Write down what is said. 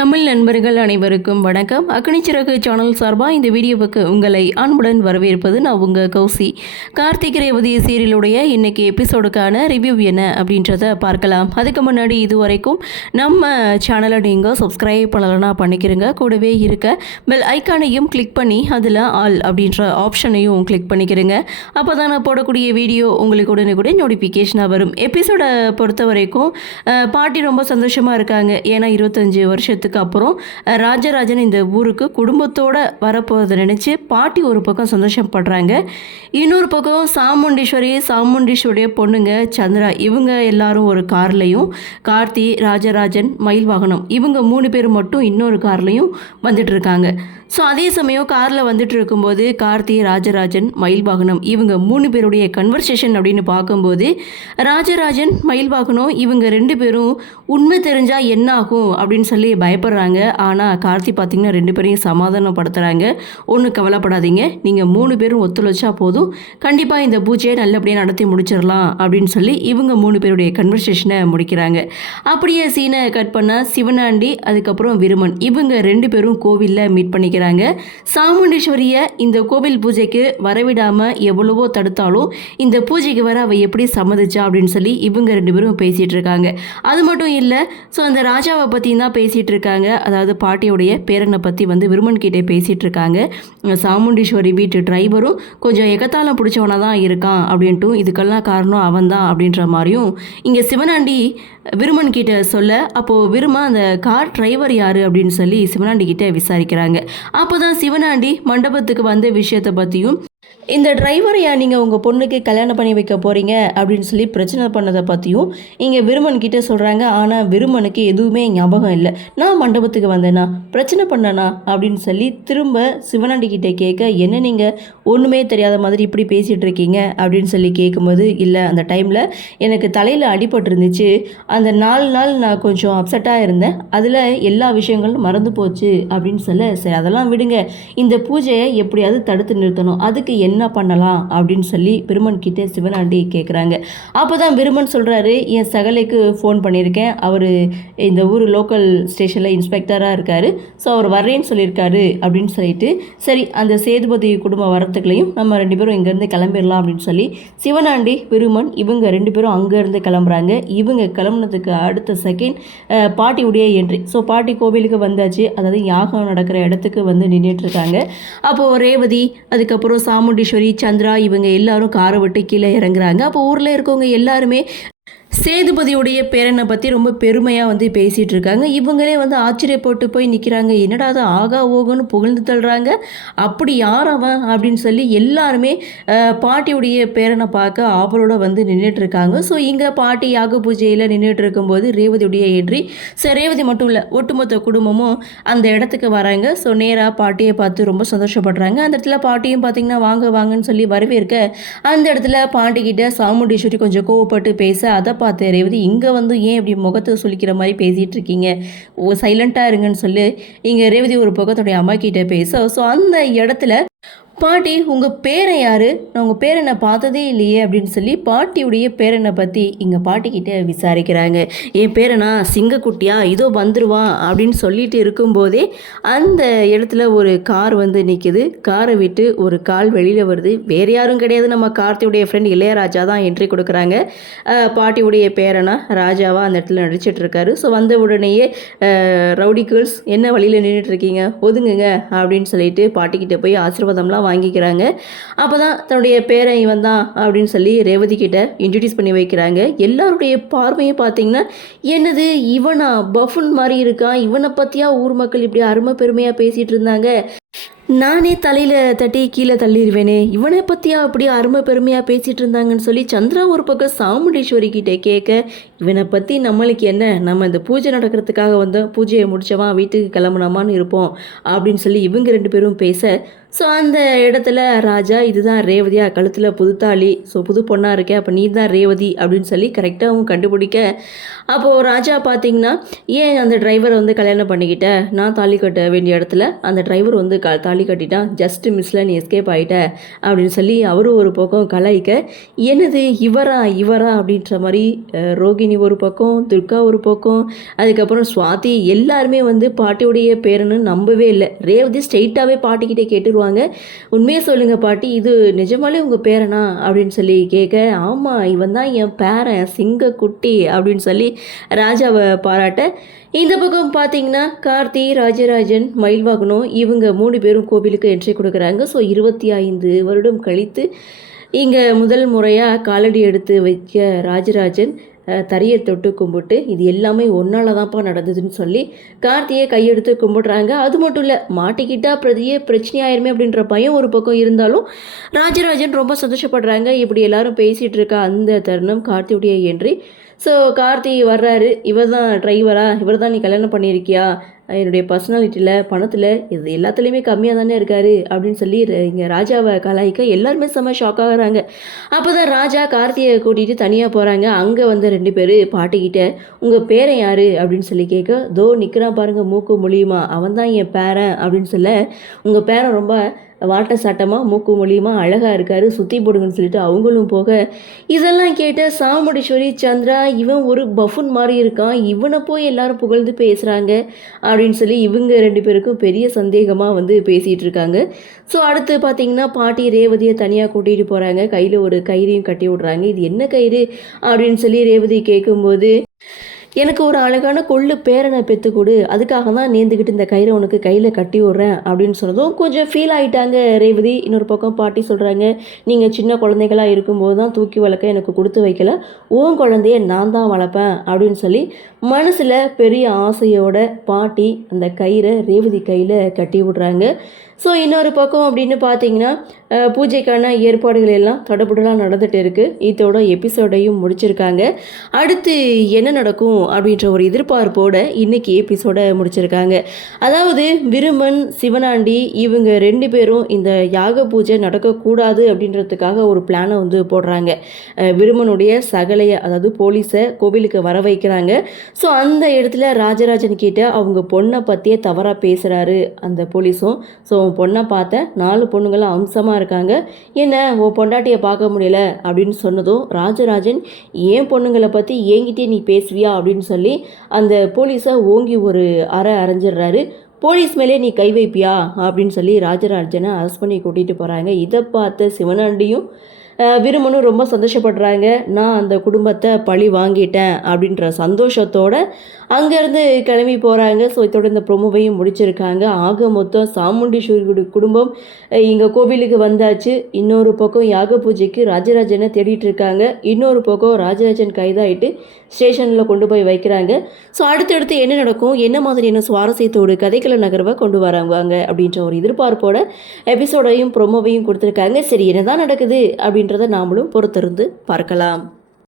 தமிழ் நண்பர்கள் அனைவருக்கும் வணக்கம். அக்னிச்சிறகு சேனல் சார்பாக இந்த வீடியோவுக்கு உங்களை அன்புடன் வரவேற்பது நான் உங்கள் கௌசி. கார்த்திக் ரேவதி சீரியலுடைய இன்னைக்கு எபிசோடுக்கான ரிவ்யூ என்ன அப்படின்றத பார்க்கலாம். அதுக்கு முன்னாடி இதுவரைக்கும் நம்ம சேனலை நீங்கள் சப்ஸ்கிரைப் பண்ணலைன்னா பண்ணிக்கிறங்க. கூடவே இருக்க பெல் ஐக்கானையும் கிளிக் பண்ணி அதில் ஆல் அப்படின்ற ஆப்ஷனையும் கிளிக் பண்ணிக்கிறங்க. அப்போ தான் நான் போடக்கூடிய வீடியோ உங்களுக்கு உடனே நோட்டிஃபிகேஷனாக வரும். எபிசோடை பொறுத்த வரைக்கும் பாட்டி ரொம்ப சந்தோஷமாக இருக்காங்க. ஏன்னா 25 வருஷத்துக்கு அப்புறம் ராஜராஜன் இந்த ஊருக்கு குடும்பத்தோடு வரப்போகிறத நினச்சி பாட்டி ஒரு பக்கம் சந்தோஷப்படுறாங்க. இன்னொரு பக்கம் சாமுண்டீஸ்வரியுடைய பொண்ணுங்க சந்திரா இவங்க எல்லாரும் ஒரு கார்லையும், கார்த்தி, ராஜராஜன், மயில் வாகனம் இவங்க 3 பேர் மட்டும் இன்னொரு கார்லையும் வந்துட்டு இருக்காங்க. ஸோ அதே சமயம் காரில் வந்துட்டு இருக்கும்போது கார்த்தி, ராஜராஜன், மயில் வாகனம் இவங்க 3 பேருடைய கன்வர்சேஷன் அப்படின்னு பார்க்கும்போது ராஜராஜன், மயில் வாகனம் இவங்க 2 பேரும் உண்மை தெரிஞ்சால் என்ன ஆகும் அப்படின்னு சொல்லி பயப்படுறாங்க. ஆனால் கார்த்தி பார்த்திங்கன்னா 2 பேரையும் சமாதானப்படுத்துகிறாங்க. ஒன்றும் கவலைப்படாதீங்க, நீங்கள் 3 பேரும் ஒத்துழைச்சா போதும், கண்டிப்பாக இந்த பூஜையை நல்லபடியாக நடத்தி முடிச்சிடலாம் அப்படின்னு சொல்லி இவங்க 3 பேருடைய கன்வர்சேஷனை முடிக்கிறாங்க. அப்படியே சீனை கட் பண்ணால் சிவனாண்டி அதுக்கப்புறம் விருமன் இவங்க 2 பேரும் கோவிலில் மீட் பண்ணிக்கிறாங்க. சாமுண்டீஸ்வரியை இந்த கோவில் பூஜைக்கு வரவிடாமல் எவ்வளவோ தடுத்தாலும் இந்த பூஜைக்கு வர அவள் எப்படி சம்மதிச்சா அப்படின்னு சொல்லி இவங்க 2 பேரும் பேசிகிட்டு இருக்காங்க. அது மட்டும் இல்லை, ஸோ அந்த ராஜாவை பற்றி தான் பேசிகிட்டு இருக்காங்க. அதாவது பாட்டியோடைய பேரனை பற்றி விருமன் கிட்டே பேசிகிட்டு இருக்காங்க. சாமுண்டீஸ்வரி வீட்டு டிரைவரும் கொஞ்சம் எகத்தாலம் பிடிச்சவனாக தான் இருக்கான் அப்படின்ட்டும், இதுக்கெல்லாம் காரணம் அவன் தான் அப்படின்ற மாதிரியும் இங்கே சிவனாண்டி விருமன் கிட்ட சொல்ல, அப்போது விருமா அந்த கார் டிரைவர் யார் அப்படின்னு சொல்லி சிவனாண்டி கிட்ட விசாரிக்கிறாங்க. அப்போ தான் சிவனாண்டி மண்டபத்துக்கு வந்த விஷயத்தை பற்றியும், இந்த டிரைவரையா நீங்கள் உங்கள் பொண்ணுக்கு கல்யாணம் பண்ணி வைக்க போகிறீங்க அப்படின்னு சொல்லி பிரச்சனை பண்ணதை பற்றியும் இங்கே விருமன் கிட்டே சொல்கிறாங்க. ஆனால் விருமனுக்கு எதுவுமே ஞாபகம் இல்லை. நான் மண்டபத்துக்கு வந்தேனா, பிரச்சனை பண்ணனா அப்படின்னு சொல்லி திரும்ப சிவனாண்டி கிட்டே கேட்க, என்ன நீங்கள் ஒன்றுமே தெரியாத மாதிரி இப்படி பேசிகிட்டு இருக்கீங்க அப்படின்னு சொல்லி கேட்கும்போது, இல்லை அந்த டைமில் எனக்கு தலையில் அடிபட்டுருந்துச்சு, அந்த 4 நாள் நான் கொஞ்சம் அப்செட்டாக இருந்தேன், அதில் எல்லா விஷயங்களும் மறந்து போச்சு அப்படின்னு சொல்ல, சரி அதெல்லாம் விடுங்க, இந்த பூஜையை எப்படியாவது தடுத்து நிறுத்தணும், அதுக்கு என்ன பண்ணலாம் அப்படின்னு சொல்லி விருமன் கிட்டே சிவனாண்டி கேட்குறாங்க. அப்போ தான் விருமன் சொல்கிறாரு, என் சகலைக்கு ஃபோன் பண்ணியிருக்கேன், அவர் இந்த ஊர் லோக்கல் ஸ்டேஷனில் இன்ஸ்பெக்டராக இருக்கார், ஸோ அவர் வர்றேன்னு சொல்லியிருக்காரு அப்படின்னு சொல்லிட்டு, சரி அந்த சேதுபதி குடும்பம் வரத்துக்குள்ளேயும் நம்ம 2 பேரும் இங்கேருந்து கிளம்பிடலாம் அப்படின்னு சொல்லி சிவனாண்டி, விருமன் இவங்க 2 பேரும் அங்கேருந்து கிளம்புறாங்க. இவங்க கிளம்புனதுக்கு அடுத்த செகண்ட் பாட்டியுடைய என்ட்ரி. ஸோ பாட்டி கோவிலுக்கு வந்தாச்சு, அதாவது யாகம் நடக்கிற இடத்துக்கு நின்றுட்டுருக்காங்க. அப்போது ரேவதி, அதுக்கப்புறம் சாமுண்டீஸ்வரி, சந்திரா இவங்க எல்லாரும் காரை விட்டு கீழே இறங்குறாங்க. அப்போ ஊரில் இருக்கவங்க எல்லாருமே சேதுபதியுடைய பேரனை பற்றி ரொம்ப பெருமையாக பேசிகிட்டு இருக்காங்க. இவங்களே ஆச்சரியப்பட்டு போய் நிற்கிறாங்க. என்னடா அது ஆகா ஓகோன்னு புகழ்ந்து தள்ளுறாங்க, அப்படி யார் அவன் அப்படின்னு சொல்லி எல்லாருமே பாட்டியுடைய பேரனை பார்க்க ஆவலோட நின்றுட்டு இருக்காங்க. ஸோ இங்கே பாட்டி யாக பூஜையில் நின்றுட்டு இருக்கும்போது ரேவதியுடைய என்ட்ரி. ஸோ ரேவதி மட்டும் இல்லை, ஒட்டுமொத்த குடும்பமும் அந்த இடத்துக்கு வராங்க. ஸோ நேராக பாட்டியை பார்த்து ரொம்ப சந்தோஷப்படுறாங்க. அந்த இடத்துல பாட்டியும் பார்த்திங்கன்னா வாங்க வாங்கன்னு சொல்லி வரவேற்க, அந்த இடத்துல பாட்டிக்கிட்ட சாமுண்டீஸ்வரி கொஞ்சம் கோவப்பட்டு பேச, அதை பார்த்து ரேவதி இங்கே ஏன் இப்படி முகத்தை சொல்லிக்கிற மாதிரி பேசிகிட்டு இருக்கீங்க, சைலண்ட்டாக இருங்கன்னு சொல்லி இங்கே ரேவதி ஒரு பக்கத்துடைய அம்மா கிட்டே பேச, ஸோ அந்த இடத்துல பாட்டி, உங்கள் பேரை யார், நான் உங்கள் பேரனை பார்த்ததே இல்லையே அப்படின்னு சொல்லி பாட்டியுடைய பேரனை பற்றி இங்கே பாட்டிக்கிட்ட விசாரிக்கிறாங்க. என் பேரனா சிங்கக்குட்டியா, இதோ வந்துடுவான் அப்படின்னு சொல்லிட்டு இருக்கும்போதே அந்த இடத்துல ஒரு கார் நிற்கிது. காரை விட்டு ஒரு கால் வெளியில் வருது. வேறு யாரும் கிடையாது, நம்ம கார்த்தியுடைய ஃப்ரெண்ட் இளையராஜா தான் என்ட்ரி கொடுக்குறாங்க. பாட்டியுடைய பேரனா ராஜாவாக அந்த இடத்துல நடிச்சிட்டு இருக்காரு. ஸோ வந்த உடனேயே ரவுடி கேர்ள்ஸ் என்ன வழியில் நின்றுட்டுருக்கீங்க, ஒதுங்குங்க அப்படின்னு சொல்லிட்டு பாட்டிக்கிட்ட போய் ஆசீர்வாதம்லாம் வாங்கிக்கிறாங்க. அப்போ தான் தன்னுடைய பேரை இவன் தான் அப்படின்னு சொல்லி ரேவதி கிட்ட இன்ட்ரடியூஸ் பண்ணி வைக்கிறாங்க. எல்லாருடைய பார்வையும் பார்த்தீங்கன்னா, என்னது இவனா பஃபுன் மாதிரி இருக்கான், இவனை பற்றியா ஊர் மக்கள் இப்படி அருமை பெருமையாக பேசிகிட்டு இருந்தாங்க, நானே தலையில் தட்டி கீழே தள்ளிடுவேனே, இவனை பற்றியா அப்படி அருமை பெருமையாக பேசிகிட்டு இருந்தாங்கன்னு சொல்லி சந்திரா ஒரு பக்கம் சாமுண்டீஸ்வரி கிட்டே கேட்க, இவனை பற்றி நம்மளுக்கு என்ன, நம்ம இந்த பூஜை நடக்கிறதுக்காக பூஜையை முடிச்சவா வீட்டுக்கு கிளம்புனாமான்னு இருப்போம் அப்படின்னு சொல்லி இவங்க 2 பேரும் பேச, ஸோ அந்த இடத்துல ராஜா, இதுதான் ரேவதியா, கழுத்தில் புதுத்தாலி, ஸோ புது பொண்ணாக இருக்கே, அப்போ நீ தான் ரேவதி அப்படின்னு சொல்லி கரெக்டாக அவங்க கண்டுபிடிக்க, அப்போது ராஜா பார்த்தீங்கன்னா, ஏன் அந்த டிரைவரை கல்யாணம் பண்ணிக்கிட்ட, நான் தாலி கட்ட வேண்டிய இடத்துல அந்த டிரைவர் தாலி தாலி கட்டிட்டான், ஜஸ்ட் மிஸ்ல நீ எஸ்கேப் ஆகிட்ட அப்படின்னு சொல்லி அவரும் ஒரு பக்கம் கலாய்க்க, என்னது இவரா அப்படின்ற மாதிரி ரோகிணி ஒரு பக்கம், துர்கா ஒரு பக்கம், அதுக்கப்புறம் சுவாதி எல்லாருமே வந்து பாட்டியுடைய பேரன்னு நம்பவே இல்லை. ரேவதி ஸ்ட்ரெயிட்டாகவே பாட்டிக்கிட்டே கேட்டுருவாங்க, உண்மையை சொல்லுங்கள் பாட்டி, இது நிஜமாலே உங்கள் பேரனா அப்படின்னு சொல்லி கேட்க, ஆமாம் இவன் தான் என் பேரன் சிங்கக்குட்டி அப்படின்னு சொல்லி ராஜாவை பாராட்ட, இந்த பக்கம் பார்த்தீங்கன்னா கார்த்தி, ராஜராஜன், மயில்வாகனம் இவங்க 3 பேரும் கோவிலுக்கு என்ட்ரி கொடுக்குறாங்க. ஸோ 25 வருடம் கழித்து இங்கே முதல் முறையாக காலடி எடுத்து வைக்க ராஜராஜன் தரையை தொட்டு கும்பிட்டு, இது எல்லாமே ஒன்றால் தான்ப்பா நடந்ததுன்னு சொல்லி கார்த்தியை கையெடுத்து கும்பிடுறாங்க. அது மட்டும் இல்லை, மாட்டிக்கிட்டா பிரச்சனையாயிருமே அப்படின்ற பயம் ஒரு பக்கம் இருந்தாலும் ராஜராஜன் ரொம்ப சந்தோஷப்படுறாங்க. இப்படி எல்லாரும் பேசிகிட்டு இருக்க அந்த தருணம் கார்த்தியுடைய என்ட்ரி. ஸோ கார்த்தி வர்றாரு, இவர் தான் டிரைவரா, இவர் தான் நீ கல்யாணம் பண்ணியிருக்கியா, என்னுடைய பர்சனாலிட்டியில் பணத்தில் இது எல்லாத்துலேயுமே கம்மியாக தானே இருக்கார் அப்படின்னு சொல்லி இங்கே ராஜாவை கலாய்க்க எல்லாருமே செம்ம ஷாக் ஆகுறாங்க. அப்போ தான் ராஜா கார்த்தியை கூட்டிகிட்டு தனியாக போகிறாங்க. அங்கே வந்து 2 பேர் பாட்டிக்கிட்ட உங்கள் பேரன் யார் அப்படின்னு சொல்லி கேட்க, தோ நிற்கிறான் பாருங்கள் மூக்கு மொழியுமா, அவன் தான் என் பேரன் அப்படின்னு சொல்ல, உங்கள் பேரன் ரொம்ப வாட்ட சாட்டமாக மூக்கு மொழியமாக அழகாக இருக்கார், சுற்றி போடுங்கன்னு சொல்லிட்டு அவங்களும் போக, இதெல்லாம் கேட்ட சாமுண்டீஸ்வரி, சந்திரா இவன் ஒரு பஃபுன் மாதிரி இருக்கான், இவனை போய் எல்லாரும் புகழ்ந்து பேசுகிறாங்க அப்படின்னு சொல்லி இவங்க 2 பேருக்கும் பெரிய சந்தேகமாக வந்து பேசிகிட்டு இருக்காங்க. ஸோ அடுத்து பார்த்திங்கன்னா பாட்டி ரேவதியை தனியாக கூட்டிகிட்டு போகிறாங்க. கையில் ஒரு கயிறையும் கட்டி விட்றாங்க. இது என்ன கயிறு அப்படின்னு சொல்லி ரேவதி கேட்கும்போது, எனக்கு ஒரு அழகான கொள்ளு பேரனை பெற்று கொடு, அதுக்காக தான் நேர்ந்துக்கிட்டு இந்த கயிறை உனக்கு கையில் கட்டி விட்றேன் அப்படின்னு சொன்னதும் கொஞ்சம் ஃபீல் ஆகிட்டாங்க ரேவதி. இன்னொரு பக்கம் பாட்டி சொல்கிறாங்க, நீங்கள் சின்ன குழந்தைகளாக இருக்கும்போது தான் தூக்கி வளர்க்க எனக்கு கொடுத்து வைக்கல, உன் குழந்தைய நான் தான் வளர்ப்பேன் அப்படின்னு சொல்லி மனசில் பெரிய ஆசையோட பாட்டி அந்த கயிறை ரேவதி கையில் கட்டி விட்றாங்க. ஸோ இன்னொரு பக்கம் அப்படின்னு பார்த்தீங்கன்னா பூஜைக்கான ஏற்பாடுகள் எல்லாம் தடபுடலாக நடந்துகிட்டு இருக்குது. இதோட எபிசோடையும் முடிச்சிருக்காங்க. அடுத்து என்ன நடக்கும் அப்படின்ற ஒரு எதிர்பார்ப்போட இன்றைக்கி எபிசோடை முடிச்சிருக்காங்க. அதாவது விருமன், சிவனாண்டி இவங்க 2 பேரும் இந்த யாக பூஜை நடக்கக்கூடாது அப்படின்றதுக்காக ஒரு பிளானை வந்து போடுறாங்க. விருமனுடைய சகலையை, அதாவது போலீஸை கோவிலுக்கு வர வைக்கிறாங்க. ஸோ அந்த இடத்துல ராஜராஜன் கிட்ட அவங்க பொண்ணை பற்றியே தவறாக பேசுகிறாரு அந்த போலீஸும். ஸோ பொண்ணை பார்த்த 4 பொண்ணுங்களும் அம்சமாக இருக்காங்க, என்ன உன் பொண்டாட்டியை பார்க்க முடியல அப்படின்னு சொன்னதும் ராஜராஜன், ஏன் பொண்ணுங்களை பற்றி என்கிட்டே நீ பேசுவியா அப்படின்னு சொல்லி அந்த போலீஸை ஓங்கி ஒரு அரைஞ்சிடுறாரு. போலீஸ் மேலே நீ கை வைப்பியா அப்படின்னு சொல்லி ராஜராஜனை அரெஸ்ட் பண்ணி கூட்டிகிட்டு போகிறாங்க. இதை பார்த்த சிவனாண்டியும் விருமனும் ரொம்ப சந்தோஷப்படுறாங்க. நான் அந்த குடும்பத்தை பழி வாங்கிட்டேன் அப்படின்ற சந்தோஷத்தோடு அங்கேருந்து கிளம்பி போகிறாங்க. ஸோ இதோட இந்த ப்ரோமோவையும் முடிச்சிருக்காங்க. ஆக மொத்தம் சாமுண்டீஸ்வரி குடும்பம் இங்கே கோவிலுக்கு வந்தாச்சு. இன்னொரு பக்கம் யாக பூஜைக்கு ராஜராஜனை தேடிட்டு இருக்காங்க. இன்னொரு பக்கம் ராஜராஜன் கைதாகிட்டு ஸ்டேஷனில் கொண்டு போய் வைக்கிறாங்க. ஸோ அடுத்தடுத்து என்ன நடக்கும், என்ன மாதிரியான சுவாரஸ்யத்தோடு கதைக்கள நகர்வை கொண்டு வராங்க அப்படின்ற ஒரு எதிர்பார்ப்போட எபிசோடையும் ப்ரோமோவையும் கொடுத்துருக்காங்க. சரி, என்னதான் நடக்குது அப்படின்றத நாமளும் பொறுத்திருந்து பார்க்கலாம்.